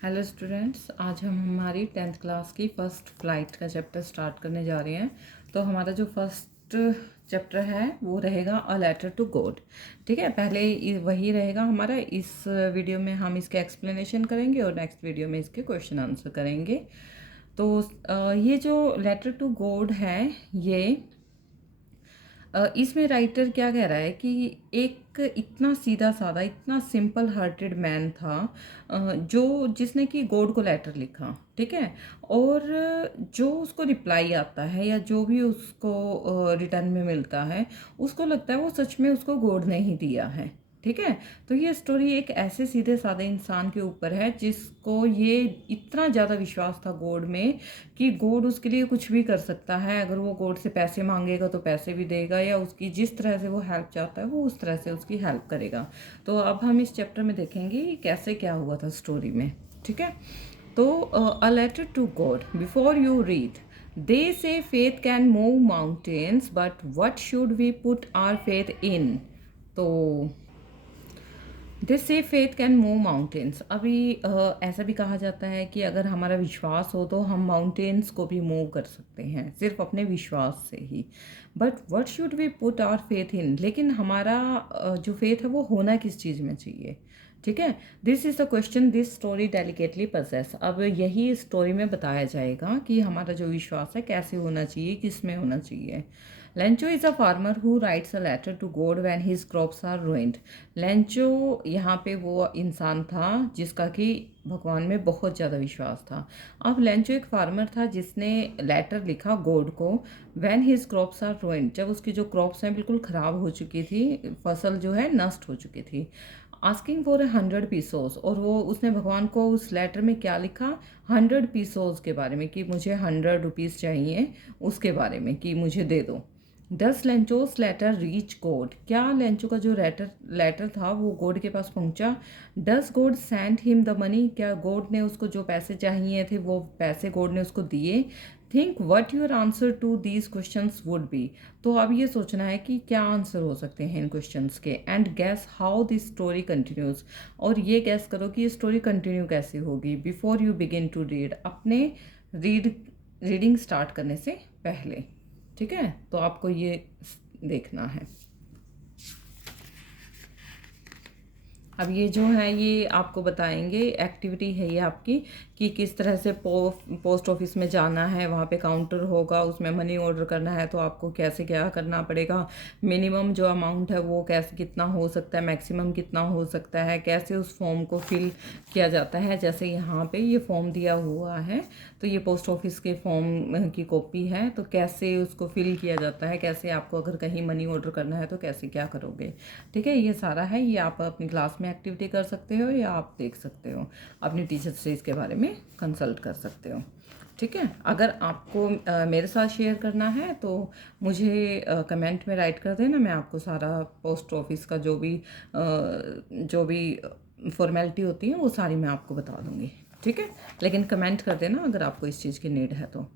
Hello students, आज हम हमारी 10th क्लास की फ़र्स्ट फ्लाइट का चैप्टर स्टार्ट करने जा रहे हैं। तो हमारा जो फर्स्ट चैप्टर है वो रहेगा अ लेटर टू गॉड। ठीक है, पहले वही रहेगा हमारा। इस वीडियो में हम इसके एक्सप्लेनेशन करेंगे और नेक्स्ट वीडियो में इसके क्वेश्चन आंसर करेंगे। तो ये जो लेटर टू गॉड है, ये इसमें राइटर क्या कह रहा है कि एक इतना सीधा साधा, इतना सिंपल हार्टेड मैन था, जो जिसने कि गॉड को लेटर लिखा। ठीक है, और जो उसको रिप्लाई आता है या जो भी उसको रिटर्न में मिलता है, उसको लगता है वो सच में उसको गॉड ने ही दिया है। ठीक है, तो ये स्टोरी एक ऐसे सीधे साधे इंसान के ऊपर है जिसको ये इतना ज़्यादा विश्वास था गॉड में कि गॉड उसके लिए कुछ भी कर सकता है। अगर वो गॉड से पैसे मांगेगा तो पैसे भी देगा, या उसकी जिस तरह से वो हेल्प चाहता है वो उस तरह से उसकी हेल्प करेगा। तो अब हम इस चैप्टर में देखेंगे कि कैसे क्या हुआ था स्टोरी में। ठीक है, तो a letter to God before you read, they say faith can move mountains but what should we put our faith in. तो दिस से फेथ कैन मूव माउंटेन्स। अभी ऐसा भी कहा जाता है कि अगर हमारा विश्वास हो तो हम माउंटेन्स को भी मूव कर सकते हैं सिर्फ अपने विश्वास से ही। But what should we put our faith in, लेकिन हमारा जो फेथ है वो होना किस चीज़ में चाहिए। ठीक है, this is the question this story delicately possess. अब यही स्टोरी में बताया जाएगा कि हमारा जो विश्वास है कैसे होना चाहिए, किस में होना चाहिए। Lencho is a farmer who writes a letter to God when his crops are ruined। Lencho यहाँ पे वो इंसान था जिसका कि भगवान में बहुत ज़्यादा विश्वास था। अब लेंचो एक फार्मर था जिसने लेटर लिखा गॉड को when his crops are ruined, जब उसकी जो क्रॉप्स हैं बिल्कुल ख़राब हो चुकी थी, फसल जो है नष्ट हो चुकी थी। आस्किंग फॉर 100 पीसोस, और वो उसने भगवान को उस लेटर में क्या लिखा, 100 पीसोस के बारे में, कि मुझे 100 रुपीज़ चाहिए, उसके बारे में कि मुझे दे दो। डस लेंचोस लेटर रीच गॉड, क्या लेंचो का जो लेटर लेटर था वो गॉड के पास पहुंचा। Does God send him the money, क्या गॉड ने उसको जो पैसे चाहिए थे वो पैसे गॉड ने उसको दिए। Think what your answer to these questions would be. तो अब ये सोचना है कि क्या आंसर हो सकते हैं इन क्वेश्चंस के, and gas how this story continues, और ये गैस करो कि ये स्टोरी कंटिन्यू कैसे होगी before you begin to read, अपने रीडिंग स्टार्ट करने से पहले। ठीक है, तो आपको ये देखना है। अब ये जो है ये आपको बताएंगे, एक्टिविटी है ये आपकी, कि किस तरह से पोस्ट ऑफिस में जाना है, वहाँ पे काउंटर होगा, उसमें मनी ऑर्डर करना है तो आपको कैसे क्या करना पड़ेगा, मिनिमम जो अमाउंट है वो कैसे कितना हो सकता है, मैक्सिमम कितना हो सकता है, कैसे उस फॉर्म को फिल किया जाता है। जैसे यहाँ पे ये फॉर्म दिया हुआ है, तो ये पोस्ट ऑफिस के फॉर्म की कॉपी है, तो कैसे उसको फिल किया जाता है, कैसे आपको अगर कहीं मनी ऑर्डर करना है तो कैसे क्या करोगे। ठीक है, ये सारा है, ये आप अपनी क्लास में एक्टिविटी कर सकते हो या आप देख सकते हो, अपनी टीचर से इसके बारे में कंसल्ट कर सकते हो। ठीक है, अगर आपको मेरे साथ शेयर करना है तो मुझे कमेंट में राइट कर देना, मैं आपको सारा पोस्ट ऑफिस का जो भी फॉर्मेलिटी होती है वो सारी मैं आपको बता दूंगी। ठीक है, लेकिन कमेंट कर देना अगर आपको इस चीज़ की नीड है तो।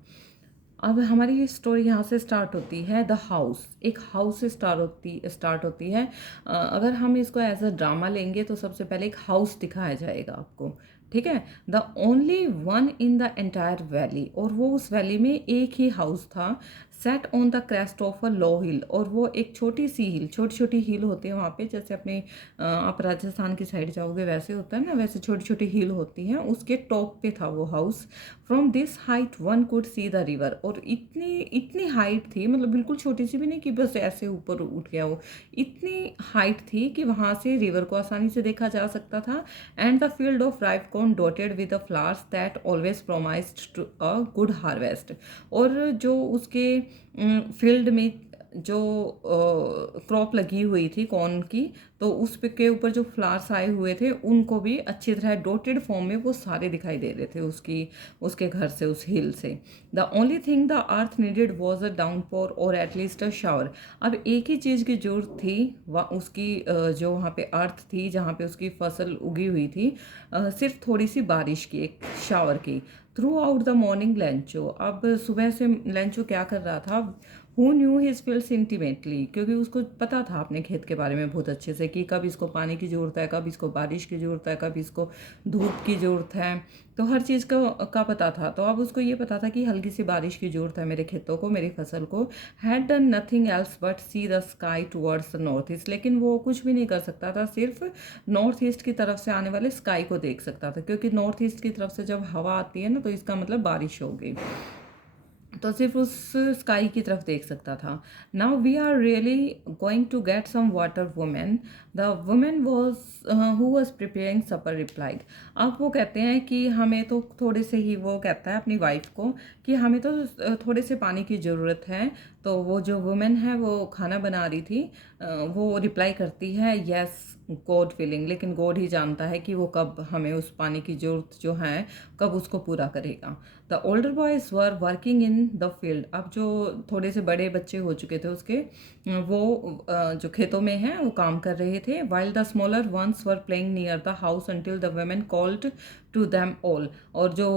अब हमारी ये स्टोरी यहाँ से स्टार्ट होती है, द हाउस, एक हाउस से स्टार्ट होती है। अगर हम इसको एज अ ड्रामा लेंगे तो सबसे पहले एक हाउस दिखाया जाएगा आपको। ठीक है, the only one in the entire valley, और वो उस वैली में एक ही हाउस था, set on the crest of a low hill, और वो एक छोटी सी हिल, छोटी छोटी हिल होती है वहाँ पे, जैसे अपने आप राजस्थान की साइड जाओगे वैसे होता है ना, वैसे छोटी छोटी हिल होती हैं, उसके टॉप पे था वो house. From this height one could see the river, और इतनी इतनी हाइट थी, मतलब बिल्कुल छोटी सी भी नहीं कि बस ऐसे ऊपर उठ गया हो, इतनी हाइट थी कि वहाँ से रिवर को आसानी से देखा जा सकता था। And the field of ripe corn dotted with the flowers that always promised to a good harvest, और जो उसके फील्ड में जो क्रॉप लगी हुई थी कॉर्न की, तो उस पे के ऊपर जो फ्लावर्स आए हुए थे उनको भी अच्छी तरह डॉटेड फॉर्म में वो सारे दिखाई दे रहे थे उसके घर से, उस हिल से। The only thing the earth needed was a downpour और एटलीस्ट अ शावर। अब एक ही चीज़ की जरूरत थी, वह उसकी जो वहाँ पे अर्थ थी जहाँ पे उसकी फसल उगी हुई थी, सिर्फ थोड़ी सी बारिश की, एक शावर की। Through out the morning Lencho, अब सुबह से लेंचो क्या कर रहा था, who knew his fields intimately, क्योंकि उसको पता था अपने खेत के बारे में बहुत अच्छे से कि कब इसको पानी की ज़रूरत है, कब इसको बारिश की ज़रूरत है, कब इसको धूप की ज़रूरत है। तो हर चीज़ का पता था। तो अब उसको ये पता था कि हल्की सी बारिश की ज़रूरत है मेरे खेतों को, मेरी फसल को। Had done nothing else but see the sky towards the north east, लेकिन वो कुछ भी नहीं कर सकता था, सिर्फ नॉर्थ ईस्ट की तरफ से आने वाले स्काई को देख सकता था, क्योंकि नॉर्थ ईस्ट की तरफ से जब हवा आती है ना तो इसका मतलब बारिश होगी। तो सिर्फ उस स्काई की तरफ देख सकता था। Now we are really going to get some water women, the women was who was preparing supper replied. अब वो कहते हैं कि हमें तो थोड़े से ही, वो कहता है अपनी वाइफ को कि हमें तो थोड़े से पानी की ज़रूरत है। तो वो जो वुमेन है वो खाना बना रही थी, वो रिप्लाई करती है यस गॉड फीलिंग, लेकिन गॉड ही जानता है कि वो कब हमें उस पानी की ज़रूरत जो है कब उसको पूरा करेगा। The older boys were working in the field. अब जो थोड़े से बड़े बच्चे हो चुके थे उसके, वो जो खेतों में हैं वो काम कर रहे थे। While the smaller ones were playing near the house until the women called to them all. और जो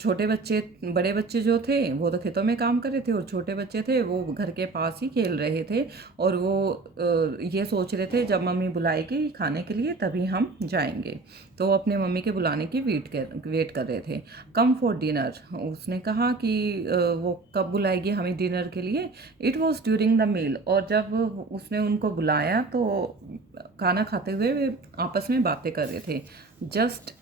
छोटे बच्चे, बड़े बच्चे जो थे वो तो खेतों में काम कर रहे थे, और छोटे बच्चे थे वो घर के पास ही खेल रहे थे। और वो ये सोच रहे थे जब मम्मी बुलाएगी खाने के लिए तभी हम जाएंगे। तो वो अपने मम्मी के बुलाने की वेट कर रहे थे। कम फॉर डिनर, उसने कहा कि वो कब बुलाएगी हमें डिनर के लिए। It was during the meal, और जब उसने उनको बुलाया तो खाना खाते हुए वे आपस में बातें कर रहे थे। Just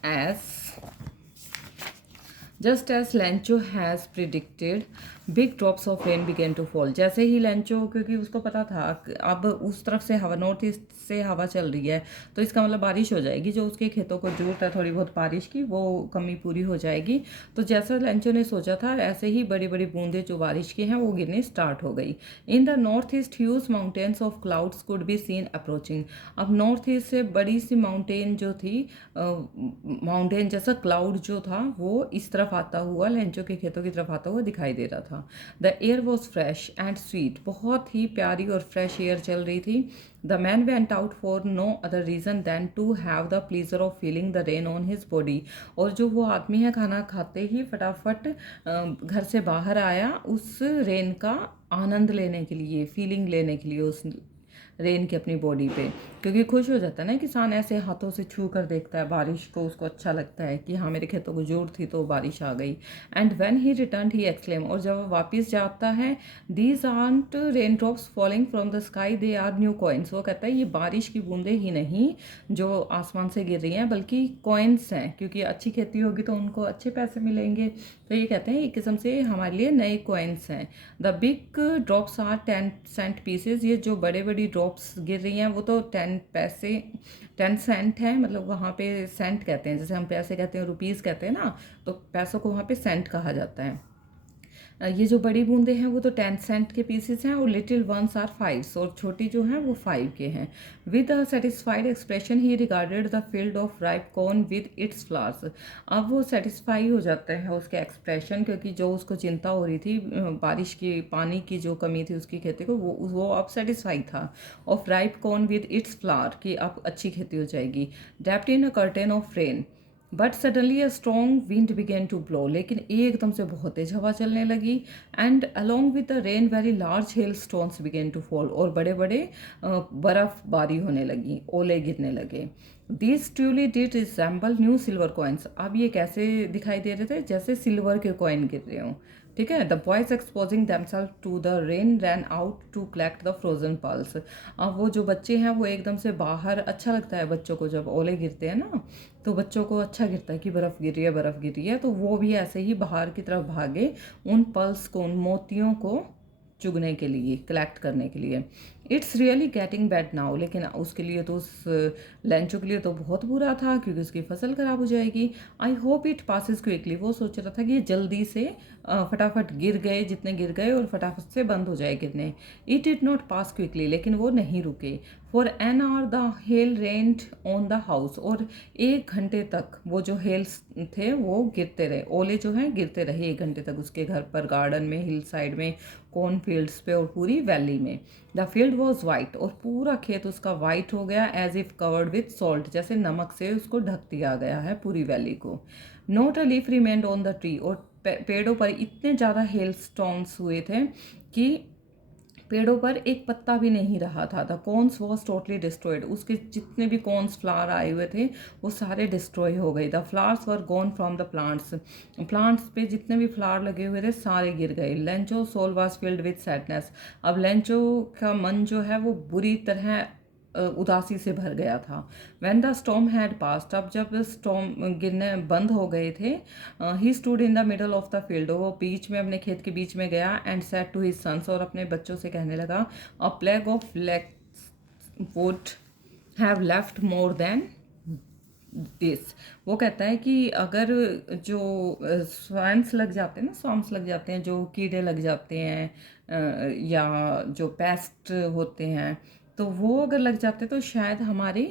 as Lencho has predicted big drops of rain began to fall. जैसे ही लेंचो, क्योंकि उसको पता था अब उस तरफ से हवा, नॉर्थ ईस्ट से हवा चल रही है तो इसका मतलब बारिश हो जाएगी, जो उसके खेतों को जरूरत है थोड़ी बहुत बारिश की वो कमी पूरी हो जाएगी। तो जैसा लेंचो ने सोचा था ऐसे ही बड़ी बड़ी बूंदें जो बारिश की हैं वो गिरनी स्टार्ट हो गई। In the north east huge mountains of clouds could be seen approaching. अब नॉर्थ ईस्ट से बड़ी सी माउंटेन जो थी, माउंटेन जैसा क्लाउड जो था वो इस तरफ आता हुआ, लेंचो के खेतों की तरफ आता हुआ दिखाई दे रहा था। The air was fresh and sweet, बहुत ही प्यारी और फ्रेश एयर चल रही थी। The man went out for no other reason than to have the pleasure of feeling the rain on his body. और जो वो आदमी है खाना खाते ही फटाफट घर से बाहर आया उस रेन का आनंद लेने के लिए, फीलिंग लेने के लिए उस रेन की अपनी बॉडी पे, क्योंकि खुश हो जाता है ना किसान, ऐसे हाथों से छू कर देखता है बारिश को, उसको अच्छा लगता है कि हाँ मेरे खेतों को जरूरत थी तो बारिश आ गई। And when he return he exclaim, और जब वो वापस जाता है, these aren't rain drops falling from the sky, they are new coins. वो कहता है ये बारिश की बूंदें ही नहीं जो आसमान से गिर रही हैं, बल्कि कॉइन्स हैं, क्योंकि अच्छी खेती होगी तो उनको अच्छे पैसे मिलेंगे। तो ये कहते हैं एक किस्म से हमारे लिए नए कॉइन्स हैं। The big drops are 10 cent pieces. ये जो बड़े बड़ी ड्रॉप्स गिर रही हैं वो तो 10 पैसे, 10 सेंट है, मतलब वहाँ पे सेंट कहते हैं, जैसे हम पैसे कहते हैं रुपीज़ कहते हैं ना, तो पैसों को वहाँ पे सेंट कहा जाता है। ये जो बड़ी बूंदे हैं वो तो 10 सेंट के पीसेस हैं, और लिटिल वंस आर 5, और छोटी जो हैं वो 5 के हैं। With a satisfied expression he regarded the field of ripe corn with it's flowers. अब वो सेटिस्फाई हो जाता है उसके एक्सप्रेशन, क्योंकि जो उसको चिंता हो रही थी बारिश की, पानी की जो कमी थी उसकी खेती को, वो अब सेटिस्फाई था। Of ripe corn with its flower, कि अब अच्छी खेती हो जाएगी। Draped in a curtain of rain, but suddenly a strong wind began to blow, लेकिन एकदम से बहुत तेज हवा चलने लगी। And along with the rain very large hail stones began to fall, और बड़े बड़े बर्फबारी होने लगी, ओले गिरने लगे। This truly did resemble new silver coins. अब ये कैसे दिखाई दे रहे थे, जैसे सिल्वर के कॉइन गिर रहे हों। ठीक है। The boys exposing themselves to the rain ran out to collect the frozen pearls. अब वो जो बच्चे हैं वो एकदम से बाहर, अच्छा लगता है बच्चों को जब ओले गिरते हैं ना, तो बच्चों को अच्छा गिरता है कि बर्फ़ गिर रही है, बर्फ़ गिर रही है, तो वो भी ऐसे ही बाहर की तरफ भागे उन पल्स को, उन मोतियों को चुगने के लिए, कलेक्ट करने के लिए। It's really getting bad now, लेकिन उसके लिए तो, उस लेंचो के लिए तो बहुत बुरा था क्योंकि उसकी फसल खराब हो जाएगी। I hope it passes quickly, वो सोच रहा था कि ये जल्दी से फटाफट गिर गए जितने गिर गए और फटाफट से बंद हो जाए गिरने। It did not pass quickly, लेकिन वो नहीं रुके। For an hour the hell rent on the house, और 1 घंटे तक वो जो हेल्स थे वो गिरते रहे, ओले जो हैं गिरते रहे 1 घंटे तक उसके घर पर, गार्डन में, हिल साइड में, कॉर्न फील्ड्स पे और पूरी वैली में। द फील्ड वॉज वाइट, और पूरा खेत उसका वाइट हो गया, as if covered with salt, जैसे नमक से उसको ढक दिया गया है पूरी वैली को। Not a leaf remained on the tree, और पेड़ों पर इतने ज़्यादा हेल स्टॉर्म्स हुए थे कि पेड़ों पर एक पत्ता भी नहीं रहा था। The corns was totally destroyed, उसके जितने भी कॉर्न्स फ्लावर आए हुए थे वो सारे डिस्ट्रॉय हो गए। The flowers were gone from the plants, plants पे जितने भी फ्लावर लगे हुए थे सारे गिर गए। Lencho soul was filled with sadness, अब लेंचो का मन जो है वो बुरी तरह उदासी से भर गया था। When the storm had passed, अब जब स्टॉर्म गिरने बंद हो गए थे, he stood in the middle of the field, वो बीच में अपने खेत के बीच में गया and said to his sons, और अपने बच्चों से कहने लगा, a plague of locusts would have left more than this. वो कहता है कि अगर जो स्वाइन्स लग जाते हैं ना, स्वाम्स लग जाते हैं, जो कीड़े लग जाते हैं या जो पेस्ट होते हैं, तो वो अगर लग जाते तो शायद हमारी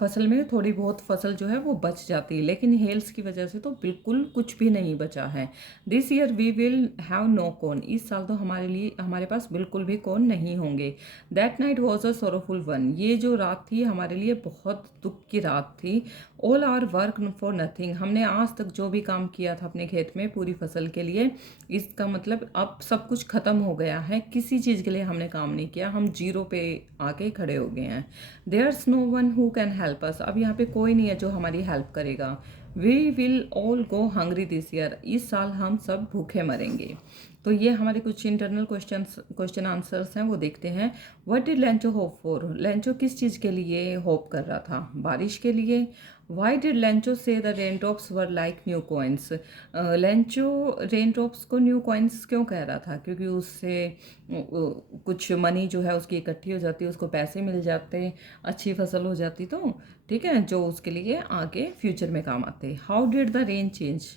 फसल में थोड़ी बहुत फसल जो है वो बच जाती है, लेकिन हेल्स की वजह से तो बिल्कुल कुछ भी नहीं बचा है। This year we will have no corn, इस साल तो हमारे लिए हमारे पास बिल्कुल भी कॉर्न नहीं होंगे। That night was a sorrowful one, ये जो रात थी हमारे लिए बहुत दुख की रात थी। All our work for nothing, हमने आज तक जो भी काम किया था अपने खेत में पूरी फसल के लिए, इसका मतलब अब सब कुछ ख़त्म हो गया है, किसी चीज़ के लिए हमने काम नहीं किया, हम जीरो पे आके खड़े हो गए हैं। There's no one who can help us, अब यहाँ पे कोई नहीं है जो हमारी हेल्प करेगा। We will all go hungry this year, इस साल हम सब भूखे मरेंगे। तो ये हमारे कुछ इंटरनल क्वेश्चन आंसर्स हैं, वो देखते हैं। What did Lencho hope for, Lencho किस चीज़ के लिए होप कर रहा था, बारिश के लिए। वाई डिड लेंचो से the rain drops were like new coins, Lencho rain drops को न्यू कॉइन्स क्यों कह रहा था, क्योंकि उससे कुछ मनी जो है उसकी इकट्ठी हो जाती, उसको पैसे मिल जाते, अच्छी फसल हो जाती, तो ठीक है, जो उसके लिए आगे फ्यूचर में काम आते। How did the rain change,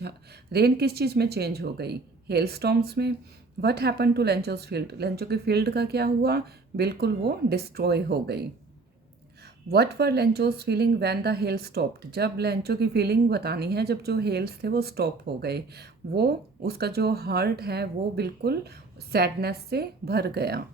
rain किस चीज़ में चेंज हो गई, हेल स्टॉर्म्स में। What happen to Lencho's field, Lencho की फील्ड का क्या हुआ, बिल्कुल वो डिस्ट्रॉय हो गई। What were Lencho's feeling when the hail stopped, जब लेंचो की फीलिंग बतानी है जब जो हेल्स थे वो स्टॉप हो गए, वो उसका जो हार्ट है वो बिल्कुल सैडनेस से भर गया।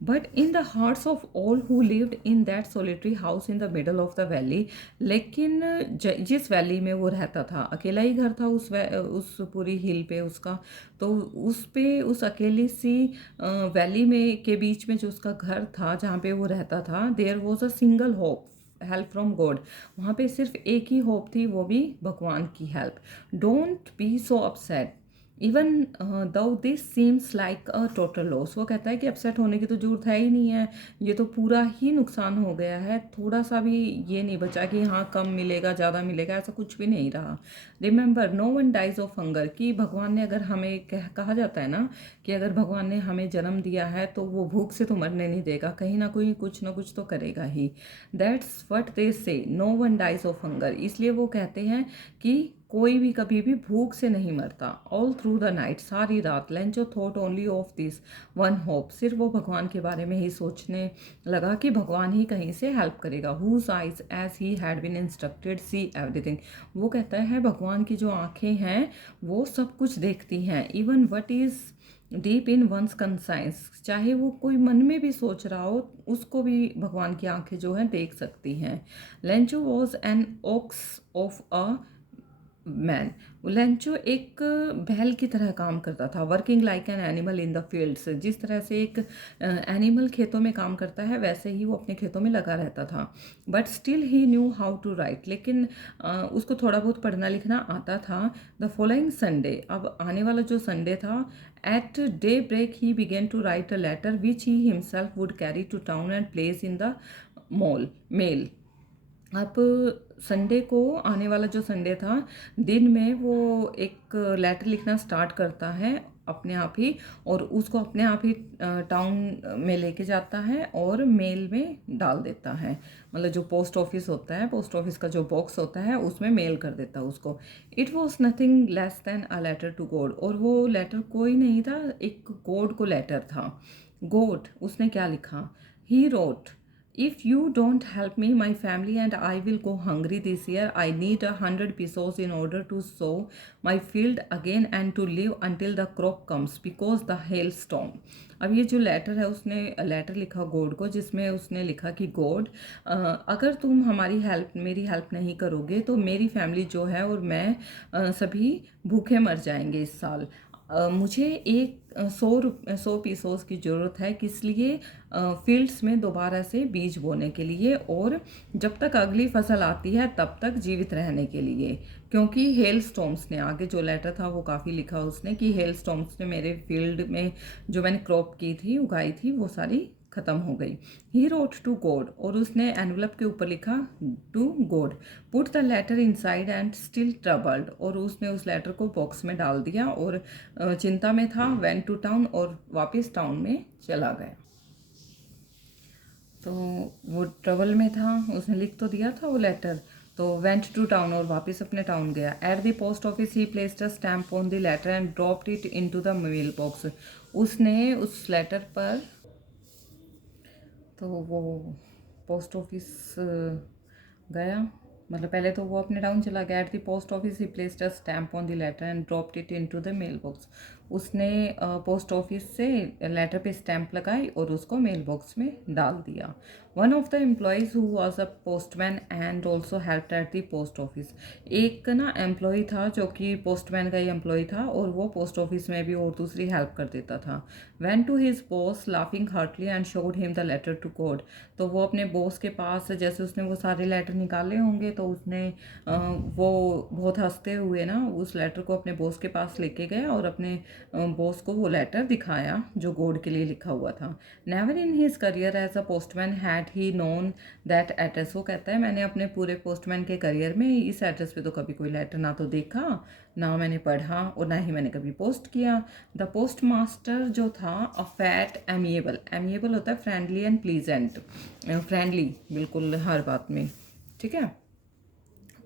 But in the hearts of all who lived in that solitary house in the middle of the valley, लेकिन जिस वैली में वो रहता था, अकेला ही घर था उस पूरी हिल पे उसका, तो उस पे उस अकेली सी वैली में के बीच में जो उसका घर था जहाँ पे वो रहता था, there was a single hope, help from God, वहाँ पे सिर्फ एक ही होप थी, वो भी भगवान की help. Don't be so upset even though this seems like a total loss, वो कहता है कि अपसेट होने की तो जरूरत है ही नहीं है, ये तो पूरा ही नुकसान हो गया है, थोड़ा सा भी ये नहीं बचा कि हाँ कम मिलेगा ज़्यादा मिलेगा, ऐसा कुछ भी नहीं रहा। Remember no one dies of hunger, कि भगवान ने अगर हमें कहा जाता है ना कि अगर भगवान ने हमें जन्म दिया है तो वो भूख से तो मरने नहीं देगा, कहीं ना कुछ तो करेगा ही। That's what they say, no one dies of hunger, इसलिए वो कहते हैं कि कोई भी कभी भी भूख से नहीं मरता। ऑल थ्रू द नाइट, सारी रात, Lencho thought only of this one hope, सिर्फ वो भगवान के बारे में ही सोचने लगा कि भगवान ही कहीं से हेल्प करेगा। Whose eyes as he had been instructed see everything, वो कहता है भगवान की जो आंखें हैं वो सब कुछ देखती हैं, even what is deep in one's conscience, चाहे वो कोई मन में भी सोच रहा हो उसको भी भगवान की आंखें जो हैं देख सकती हैं। Lencho was an ox of a man, Lencho एक बैल की तरह काम करता था, working like an animal in the fields, जिस तरह से एक एनिमल खेतों में काम करता है वैसे ही वो अपने खेतों में लगा रहता था। But still he knew how to write, लेकिन उसको थोड़ा बहुत पढ़ना लिखना आता था। द फॉलोइंग संडे, अब आने वाला जो संडे था, at daybreak he began to write a letter which he himself would carry to town and place in the mail. अब संडे को, आने वाला जो संडे था, दिन में वो एक लेटर लिखना स्टार्ट करता है अपने आप ही, और उसको अपने आप ही टाउन में लेके जाता है और मेल में डाल देता है, मतलब जो पोस्ट ऑफिस होता है, पोस्ट ऑफिस का जो बॉक्स होता है उसमें मेल कर देता है उसको। It was nothing less than a letter to God, और वो लेटर कोई नहीं था, एक गॉड को लेटर था। गॉड, उसने क्या लिखा, he wrote, if you don't help me, my family and I will go hungry this year. I need 100 pesos in order to sow my field again and to live until the crop comes because the hailstorm. अब ये जो letter है, उसने letter लिखा God को, जिसमें उसने लिखा कि गॉड, अगर तुम मेरी हेल्प नहीं करोगे तो मेरी फैमिली जो है और मैं सभी भूखे मर जाएंगे इस साल। मुझे एक 100 पीसों की ज़रूरत है, किस लिए? फील्ड्स में दोबारा से बीज बोने के लिए, और जब तक अगली फसल आती है तब तक जीवित रहने के लिए। क्योंकि हेल स्टॉर्म्स ने, आगे जो लेटर था वो काफ़ी लिखा उसने कि हेल स्टॉर्म्स ने मेरे फील्ड में जो मैंने क्रॉप की थी, उगाई थी, वो सारी ख़त्म हो गई। ही रोट टू गॉड, और उसने एनवलप के ऊपर लिखा to God, put the letter inside and still troubled, और उसने उस लेटर को बॉक्स में डाल दिया और चिंता में था। वेंट टू टाउन, और वापस टाउन में चला गया। तो वो ट्रबल में था, उसने लिख तो दिया था वो लेटर, तो वेंट टू टाउन, और वापस अपने टाउन गया। At the post office he placed a stamp on the letter and dropped it into the mail box. उसने उस लेटर पर, तो वो पोस्ट ऑफिस गया, मतलब पहले तो वो अपने टाउन चला गया। At the post office he placed a stamp on the letter and dropped it into the mail box. उसने पोस्ट ऑफिस से लेटर पे स्टैम्प लगाई और उसको मेल बॉक्स में डाल दिया। One of the employees who was a postman and also helped at the post office. एक ना एम्प्लॉय था जो कि पोस्टमैन का ही एम्प्लॉय था, और वो पोस्ट ऑफिस में भी और दूसरी हेल्प कर देता था। Went to his boss laughing heartily and showed him the letter to God. तो वो अपने बॉस के पास, जैसे उसने वो सारे लेटर निकाले होंगे, तो उसने वो बहुत हंसते हुए ना उस लेटर को अपने बॉस के पास लेके गया और अपने बॉस को वो लेटर दिखाया जो गॉड के लिए लिखा हुआ था। Never in his career as a postman had he known that address. वो कहता है मैंने अपने पूरे पोस्टमैन के करियर में इस एड्रेस पे तो कभी कोई लेटर ना तो देखा, ना मैंने पढ़ा, और ना ही मैंने कभी पोस्ट किया। द पोस्ट मास्टर जो था अ फैट एमिएबल, एमिएबल होता है फ्रेंडली एंड प्लीजेंट, फ्रेंडली बिल्कुल हर बात में, ठीक है,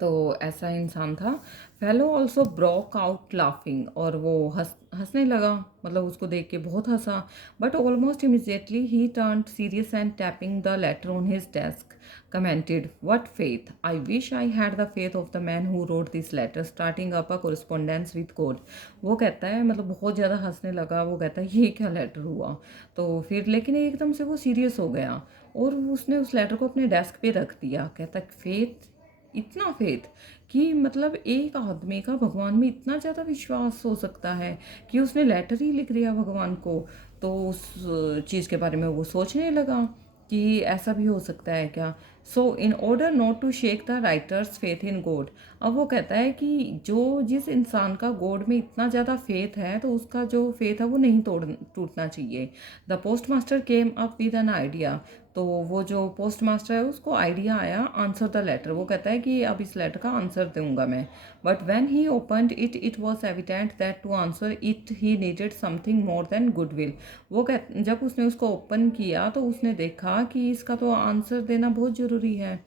तो ऐसा इंसान था। Fellow also broke out laughing, और वो हंसने लगा, मतलब उसको देख के बहुत हंसा। But almost immediately he turn serious and tapping the letter on his desk commented, what faith, I wish I had the faith of the man who wrote this letter starting up a correspondence with God. वो कहता है, मतलब बहुत ज़्यादा हंसने लगा, वो कहता है ये क्या लेटर हुआ। तो फिर लेकिन एकदम से वो सीरियस हो गया और उसने उस लेटर को अपने डेस्क पे रख दिया। कहता फेथ, इतना फेथ कि मतलब एक आदमी का भगवान में इतना ज़्यादा विश्वास हो सकता है कि उसने लेटर ही लिख दिया भगवान को। तो उस चीज़ के बारे में वो सोचने लगा कि ऐसा भी हो सकता है क्या। So in order not to shake the writer's faith in God, अब वो कहता है कि जो जिस इंसान का गॉड में इतना ज़्यादा फेथ है तो उसका जो फेथ है वो नहीं टूटना चाहिए। The post master came up with an idea, तो वो जो पोस्ट मास्टर है उसको आइडिया आया आंसर द लेटर। वो कहता है कि अब इस लेटर का आंसर दूंगा मैं। But when he opened it it was evident that to answer it he needed something more than goodwill. वो जब उसने उसको ओपन किया तो उसने देखा कि इसका तो आंसर देना बहुत ज़रूरी है,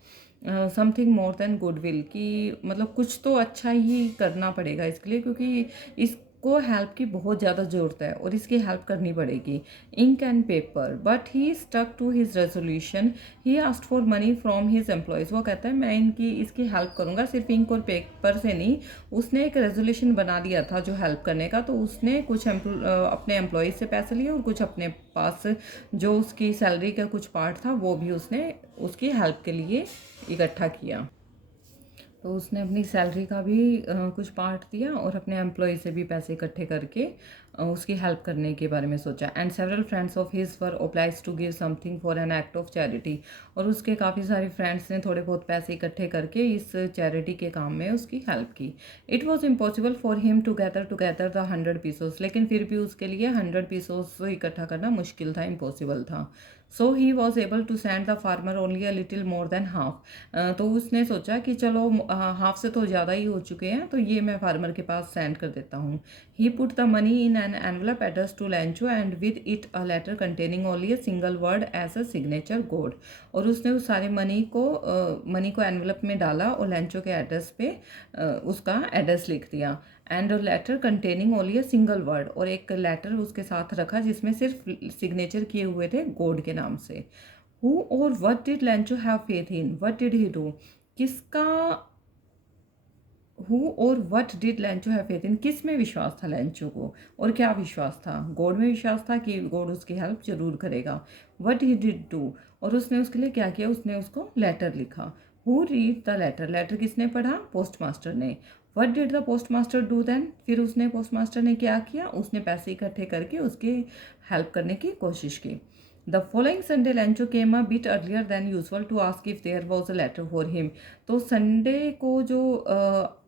समथिंग मोर देन गुडविल, कि मतलब कुछ तो अच्छा ही करना पड़ेगा इसके लिए, क्योंकि इसको हेल्प की बहुत ज़्यादा ज़रूरत है और इसकी हेल्प करनी पड़ेगी। Ink and paper, but he stuck to his resolution, he asked for money from his employees. वो कहता है मैं इसकी हेल्प करूँगा, सिर्फ इंक और पेपर से नहीं। उसने एक रेजोल्यूशन बना लिया था जो हेल्प करने का, तो उसने कुछ अपने एम्प्लॉयज़ से पैसे लिए और कुछ अपने पास जो उसकी सैलरी का कुछ पार्ट था वो भी उसने उसकी हेल्प के लिए इकट्ठा किया। तो उसने अपनी सैलरी का भी कुछ पार्ट दिया और अपने एम्प्लॉय से भी पैसे इकट्ठे करके उसकी हेल्प करने के बारे में सोचा। And several friends of his were obliged to give something for an act of charity, और उसके काफ़ी सारे फ्रेंड्स ने थोड़े बहुत पैसे इकट्ठे करके इस चैरिटी के काम में उसकी हेल्प की। It was impossible for him to gather the 100 pesos, लेकिन फिर भी उसके लिए 100 पीसोस इकट्ठा करना मुश्किल था, इम्पॉसिबल था। So he was able to send the farmer only a little more than half. तो उसने सोचा कि चलो हाफ से तो ज़्यादा ही हो चुके हैं, तो ये मैं फार्मर के पास सेंड कर देता हूँ। He put the money in an envelope address to Lencho and with it a letter containing only a single word as a signature God, और उसने उस सारे मनी को एनवलप में डाला और लैंचो के एड्रेस पे उसका एड्रेस लिख दिया। And later containing only a single word, और एक लेटर उसके साथ रखा जिसमें सिर्फ सिग्नेचर किए हुए थे गॉड के नाम से। हु और what did लैंचो have faith in, what did he do, किसका, हु और what did लैंचो have faith in, किस में विश्वास था लैंचो को, और क्या विश्वास था, गॉड में विश्वास था कि गॉड उसकी हेल्प जरूर करेगा। व्हाट ही डिड डू, और उसने उसके लिए क्या किया, उसने उसको लेटर लिखा। Who read the letter, letter किसने पढ़ा, पोस्ट मास्टर ने। What did the post master do then, फिर उसने पोस्ट मास्टर ने क्या किया, उसने पैसे इकट्ठे करके उसकी हेल्प करने की कोशिश की। The following Sunday Lencho came a bit earlier than usual to ask if there was a letter for him. तो संडे को जो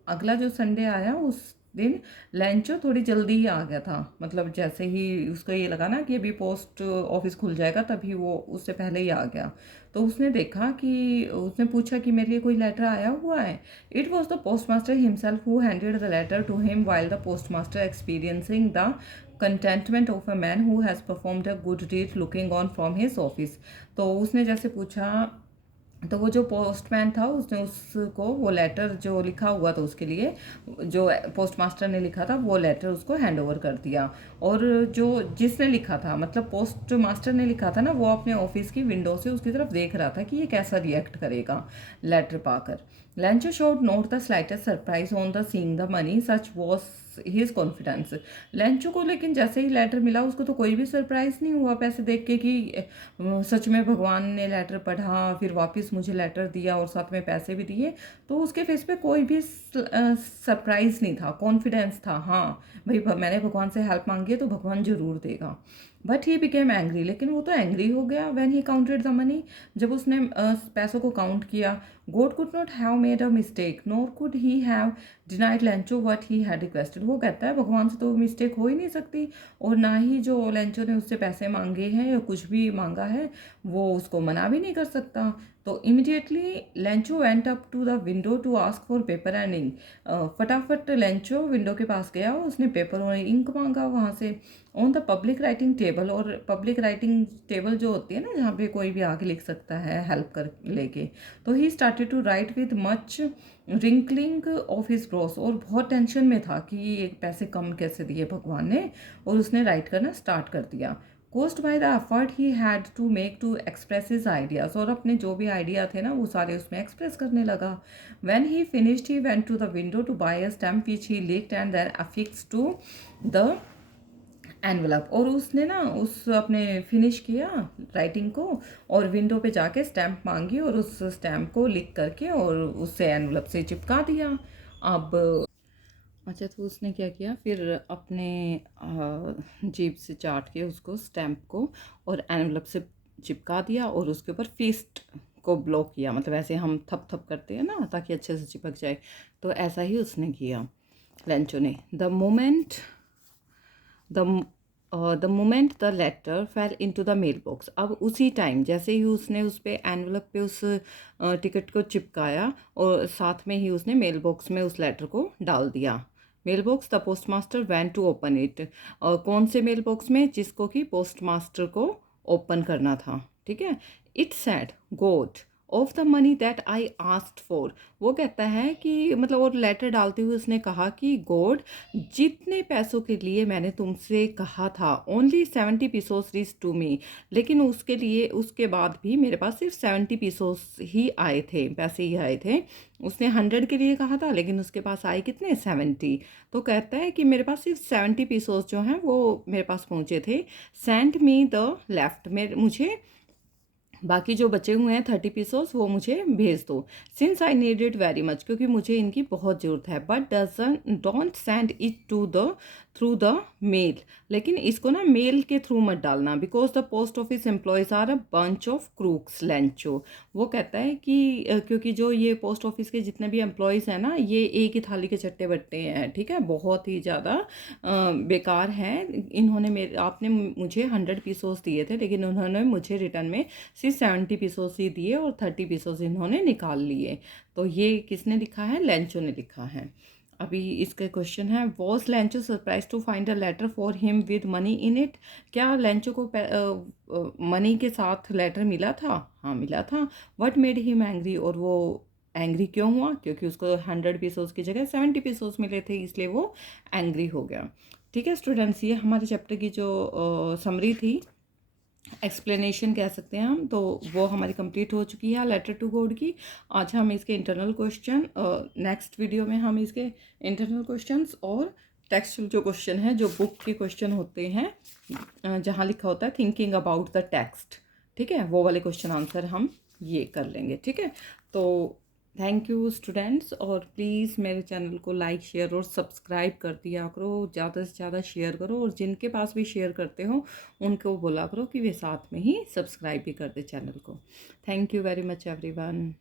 अगला जो संडे आया उस दिन लेंचो थोड़ी जल्दी ही आ गया था, मतलब जैसे ही उसको ये लगा ना कि अभी पोस्ट ऑफिस खुल जाएगा तभी वो उससे पहले ही आ गया। तो उसने देखा कि उसने पूछा कि मेरे लिए कोई लेटर आया हुआ है। It was the post master himself who handed the letter to him while the post master experiencing the contentment of a man who has performed a good deed looking on from his office. तो उसने जैसे पूछा, तो वो जो postman था उसने उसको वो लेटर जो लिखा हुआ था उसके लिए, जो पोस्ट मास्टर ने लिखा था वो लेटर उसको हैंड ओवर कर दिया। और जो जिसने लिखा था, मतलब पोस्ट मास्टर ने लिखा था ना, वो अपने ऑफिस की विंडो से उसकी तरफ देख रहा था कि ये कैसा रिएक्ट करेगा लेटर पाकर। Lencho showed note the slightest surprise on the seeing the money, such was his confidence. Lencho को लेकिन जैसे ही लेटर मिला उसको तो कोई भी सरप्राइज नहीं हुआ पैसे देख के कि सच में भगवान ने लेटर पढ़ा फिर वापस मुझे लेटर दिया और साथ में पैसे भी दिए। तो उसके फेस पे कोई भी सरप्राइज नहीं था, कॉन्फिडेंस था, हाँ भाई मैंने भगवान से हेल्प मांगी है तो भगवान जरूर देगा। बट ही बिकेम एंग्री, लेकिन वो तो एंग्री हो गया when he counted the money, जब उसने पैसों को काउंट किया। God could not have made a mistake NOR could he have denied Lencho what he had requested. वो कहता है भगवान से तो मिस्टेक हो ही नहीं सकती, और ना ही जो लेंचो ने उससे पैसे मांगे हैं या कुछ भी मांगा है वो उसको मना भी नहीं कर सकता। तो immediately Lencho went up to the window to ask for paper and ink. फटाफट लेंचो विंडो के पास गया, उसने पेपर और इंक मांगा वहाँ से। On the public writing table, और पब्लिक राइटिंग टेबल जो होती है ना जहाँ पे कोई भी आके लिख सकता है हेल्प कर लेके, तो he started to write with much wrinkling of his brows, और बहुत टेंशन में था कि ये पैसे कम कैसे दिए भगवान ने, और उसने राइट करना स्टार्ट कर दिया। Caused by the effort he had to make to express his ideas, और अपने जो भी आइडिया थे ना वो सारे उसमें एक्सप्रेस करने लगा। When he finished he went to the window to buy a stamp which he licked and then affix to the envelope, और उसने ना उस अपने फिनिश किया राइटिंग को और विंडो पे जाके स्टैम्प मांगी और उस स्टैम्प को लिख करके और उससे एनवलप से चिपका दिया। अब अच्छा, तो उसने क्या किया फिर अपने जेब से चाट के उसको स्टैम्प को और एनवलप से चिपका दिया और उसके ऊपर फीस्ट को ब्लॉक किया, मतलब ऐसे हम थप थप करते हैं ना ताकि अच्छे से चिपक जाए, तो ऐसा ही उसने किया लेंचो ने। The the moment the letter fell into the mail box, अब उसी टाइम जैसे ही उसने उस पे एनवलप पे उस टिकट को चिपकाया और साथ में ही उसने मेल बॉक्स में उस लेटर को डाल दिया। Mail box the post master went to open it, कौन से मेल बॉक्स में, जिसको कि पोस्ट मास्टर को ओपन करना था, ठीक है। It said God of the money that I asked for, वो कहता है कि मतलब, और लेटर डालते हुए उसने कहा कि गॉड जितने पैसों के लिए मैंने तुमसे कहा था, only 70 pesos reach to me, लेकिन उसके लिए उसके बाद भी मेरे पास सिर्फ 70 पीसोस ही आए थे, पैसे ही आए थे। उसने 100 के लिए कहा था लेकिन उसके पास आए कितने, 70। तो कहता है कि मेरे पास सिर्फ 70 पीसोस जो हैं वो मेरे पास पहुंचे थे। सेंड मी द लेफ्ट, मेरे मुझे बाकी जो बचे हुए हैं 30 पीसोस वो मुझे भेज दो। Since I need it very much, क्योंकि मुझे इनकी बहुत ज़रूरत है। But don't send it to the through the mail, लेकिन इसको ना मेल के थ्रू मत डालना, because the post office employees are a bunch of crooks Lencho. वो कहता है कि क्योंकि जो ये पोस्ट ऑफिस के जितने भी एम्प्लॉयज़ हैं ना ये एक ही थाली के चट्टे बट्टे हैं, ठीक है, बहुत ही ज़्यादा बेकार हैं। इन्होंने मेरे आपने मुझे 100 पीसोस दिए थे लेकिन उन्होंने मुझे रिटर्न में सिर्फ 70 पीसोस ही दिए और 30 पीसोस इन्होंने निकाल लिए। तो ये किसने लिखा है, लेंचो ने लिखा है। अभी इसका क्वेश्चन है, was Lencho surprise to find a letter for him with money in it, क्या लेंचो को मनी के साथ लेटर मिला था, हाँ मिला था। व्हाट मेड हिम एंग्री, और वो एंग्री क्यों हुआ, क्योंकि उसको 100 पीसोस की जगह 70 पीसोस मिले थे इसलिए वो एंग्री हो गया। ठीक है स्टूडेंट्स, ये हमारे चैप्टर की जो समरी थी, एक्सप्लेनेशन कह सकते हैं हम, तो वो हमारी कंप्लीट हो चुकी है लेटर टू गॉड की। आज हम इसके इंटरनल क्वेश्चन, नेक्स्ट वीडियो में हम इसके इंटरनल क्वेश्चंस और टेक्स्टुअल जो क्वेश्चन है, जो बुक के क्वेश्चन होते हैं जहाँ लिखा होता है थिंकिंग अबाउट द टेक्स्ट, ठीक है, वो वाले क्वेश्चन आंसर हम ये कर लेंगे, ठीक है। तो थैंक यू स्टूडेंट्स, और प्लीज़ मेरे चैनल को लाइक शेयर और सब्सक्राइब कर दिया करो, ज़्यादा से ज़्यादा शेयर करो, और जिनके पास भी शेयर करते हो उनको बोला करो कि वे साथ में ही सब्सक्राइब भी कर दे चैनल को। Thank you very much everyone.